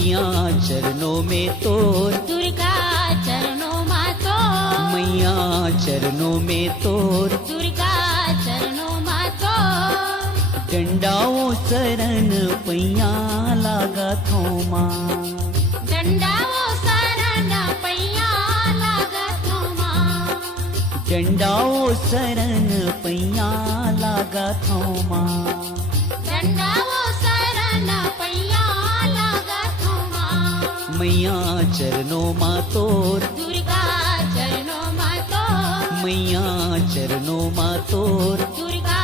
मैया चरणों में तोर, दुर्गा चरणों में तो, मैया चरणों में तोर, दुर्गा चरणों में तो, डंडाओ शरण पैया लागा थोमा, डंडाओ शरण पैया लागत माँ, डंडाओ शरण पैया लागा थोमा, डंडाओ शरण पैया लागत माँ, मैया चरणों मा तोर, दुर्गा चरणों में तो, मैया चरणों मा तोर, दुर्गा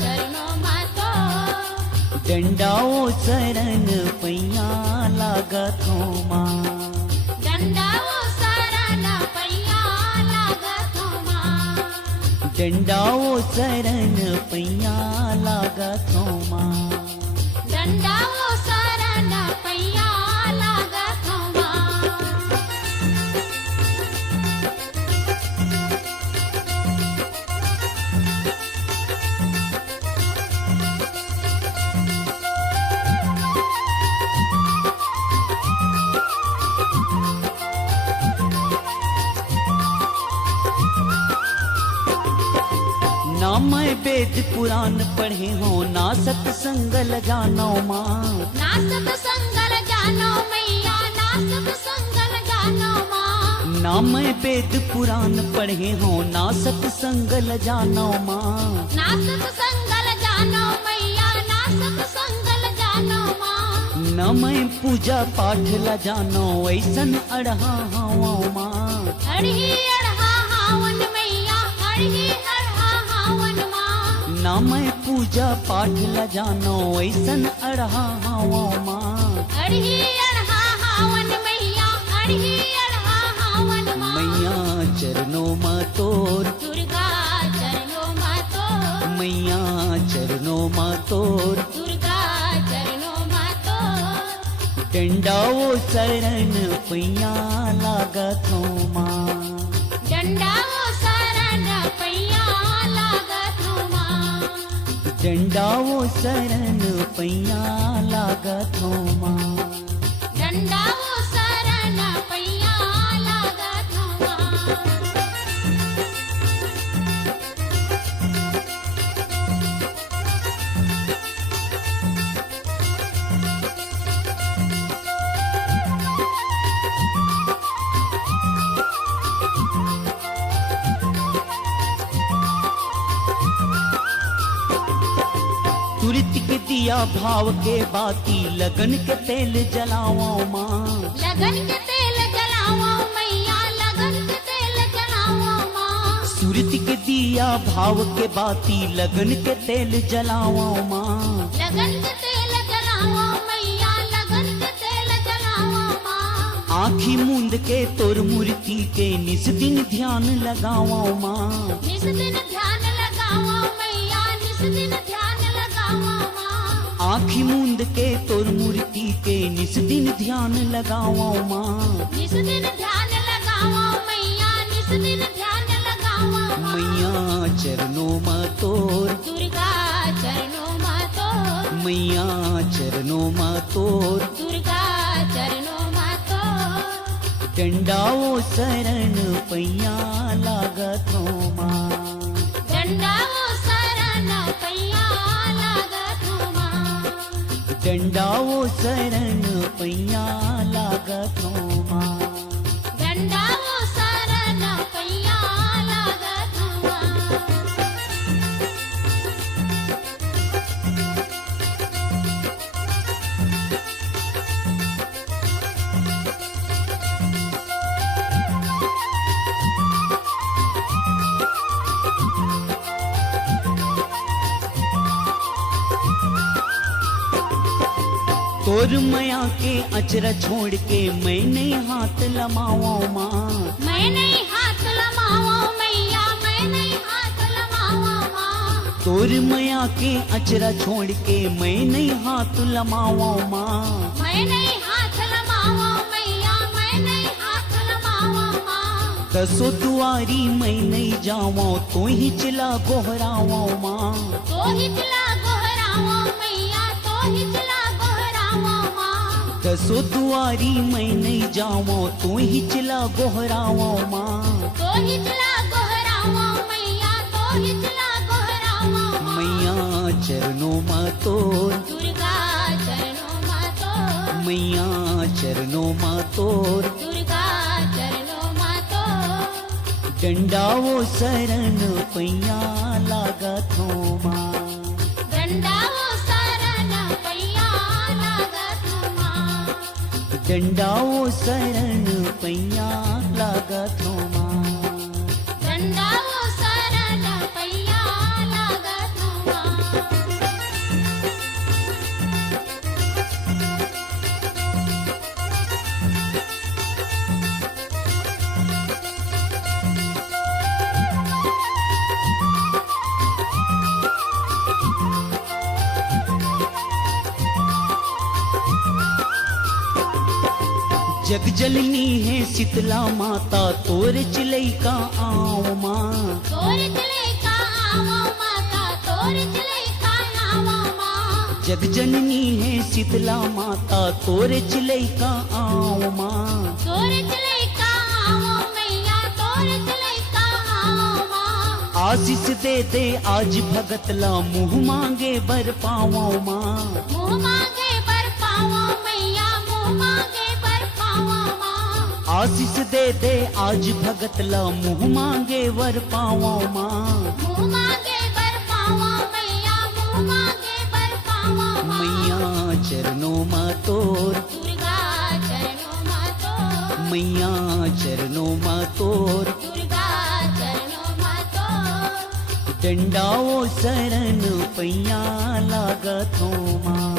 चरणों में तो, डंडाओ शरण पैया लागा थोमा, डंडाओ शरण पैया लागत माँ, डंडाओ शरण पैया लागा थोमा, डंडाओ शरण पैया लागत माँ। ना मैं वेद पुराण पढ़े हो, ना सत्संग जानो माँ, ना सत्संगल जानो मैया, ना सत्संगल जानो माँ, ना मैं वेद पुराण पढ़े हो, ना सत्संग जानो माँ, ना सत्संगल जानो मैया, ना सत्संगल जानो माँ, न मैं पूजा पाठ ला जानो ऐसन अड़हा हवा माँ, हरही अड़हा हावन मैया, हरही अड़हा हावन माँ, न मैं पूजा पाठ ला जानो ऐसन अड़हा हवा माँ, हरही अड़हा हावन मैया, हरही अड़हा हावन माँ, मैया चरणों में तोर, दुर्गा चरणों में तो, मैया चरणों में तोर, दुर्गा चरणों में तो, डंडाओ शरण पैया लागा थोमा, डंडाओ शरण पैया लागत माँ, डंडाओ शरण पैया लागा थोमा, डंडाओ शरण पैया लागत माँ। तुरत के दिया भाव के बाती, लगन के तेल जलाओ माँ, लगन के तेल जलाओ मैया, लगन के तेल जलाओ माँ, सूरत के दिया भाव के बाती, लगन के तेल जलाओ माँ, लगन के तेल जलाओ मैया, लगन के तेल जलाओ माँ, आँखी मूंद के तोर मूर्ति के निस दिन ध्यान लगाओ माँ, निस दिन ध्यान लगाओ मैया, निस दिन ध्यान लगाओ माँ, आँखी मूंद के तोर मूर्ति के निस दिन ध्यान लगाओ माँ, निस दिन ध्यान लगाओ मैया, निस दिन ध्यान लगाओ माँ, मैया चरणों में तोर, दुर्गा चरणों में तो, मैया चरणों में तोर, दुर्गा चरणों में तो, डंडाओ शरण पैया लागा थोमा, डंडाओ शरण पैया लागत माँ, डंडाओ शरण पैया लागा थोमा, डंडाओ शरण पैया लागत माँ। तोर मैया के अचरा छोड़ के मैं नहीं हाथ लमाओ माँ, मैं नहीं हाथ लमाओ मैया, मैं नहीं हाथ लमाओ माँ, तोर मैया के अचरा छोड़ के मैं नहीं हाथ लमाओ माँ, मैं नहीं हाथ लमाओ मैया, मैं नहीं हाथ लमाओ माँ, दसो दुआरी मैं नहीं जाओ तो ही चिला गोहराओ माँ, तो ही चिला गोहराओ मैया, तो ही चिला गोहराओ माँ, दसो दुआरी मैं नहीं जाऊं तू ही चला गोहराओ माँ तो ही चला गोहरावा मैया तो ही चला गोहरावा मैया चरणों माँ तोर दुर्गा चरणों माँ तो मैया चरणों माँ तोर दुर्गा चरणों माँ तो डंडावो शरण पैया लागा थो माँ दंडावो शरण पैया लागत माँ डंडावो शरण पैया लागा थो माँ दंडावो शरण पैया लागत माँ जग जननी है शीतला माता तोर चिलई का आओ माँ तोर चले का आवो माता तोर चले का आवो माँ जग जननी है शीतला माता तोर चिलई का आओ माँ तोर चले का आवो मैया तोर चले का आवो माँ आशीष दे आज भगतला मुँह मांगे बर पाओ माँ मुँह मांगे बर पावो मैया मुँह मांगे बर पावो माँ आशीष दे आज भगतला मुँह मांगे वर पाओ माँ मुँह मांगे बर पावो मैया मुँह मांगे बर पावो माँ मैया चरणों माँ तोर दुर्गा चरणों माँ तो मैया चरणों माँ तोर दुर्गा चरणों माँ तो डंडाओ शरण पैया लागत हो माँ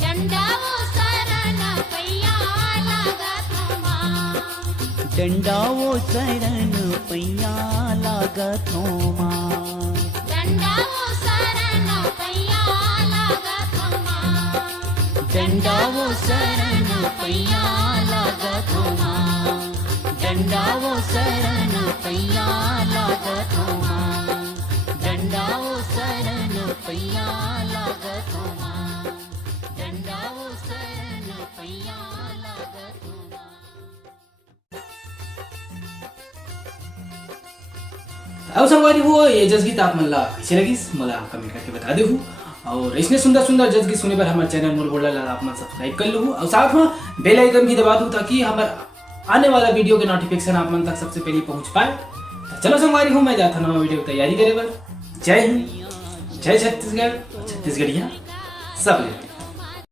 दंडावो शरण पैया लागत माँ डंडाओ शरण पैया लागत हो माँ दंडावो शरण पैया लागत माँ डंडाओ शरण पैया लागत हो माँ डंडाओ शरण पैया लागत हो माँ डंडाओ शरण पैया लागत हो माँ डंडाओ शरण पैया लागत हो माँ अब संगवारी हो ये जज गीत आप मला कैसे लगी मला कमेंट करके बता दे और इसने सुंदर सुंदर जज गीत सुने पर हमारे चैनल मोल बोला आप मन सब्सक्राइब कर लो और साथ में बेल आइकन भी दबा दो ताकि हमारे आने वाला वीडियो के नोटिफिकेशन आप मन तक सबसे पहले पहुंच पाए। तो चलो संगवारी हूँ मैं जाता नवा वीडियो की तैयारी करे बर। जय हिंद, जय छत्तीसगढ़, छत्तीसगढ़िया सब ले।